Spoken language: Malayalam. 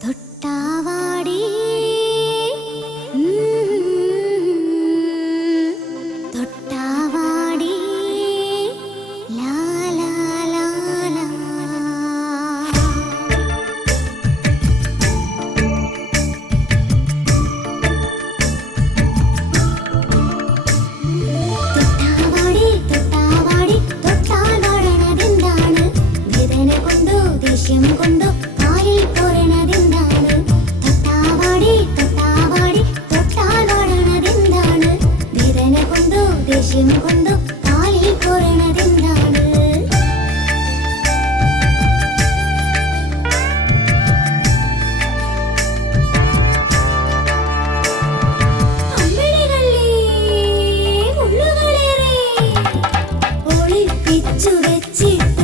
തൊട്ടാവാടി തൊട്ടാവാടി ലാ ലാ ലാ ലാ. തൊട്ടാവാടി തൊട്ടാവാടി തൊട്ടാൽ വാടണതെന്താണ്? വേദന കൊണ്ടോ ദേഷ്യം കൊണ്ടോ കാലിൽ പോരണതെന്താണ്? തൊട്ടാവാടി തൊട്ടാവാടി തൊട്ടാൽ വാടണതെന്താണ്? വേദന കൊണ്ടോ ദേഷ്യം കൊണ്ടോ കാലിൽ പോരണതെന്താണ്? ഒളിപ്പിച്ചു വെച്ചിട്ട്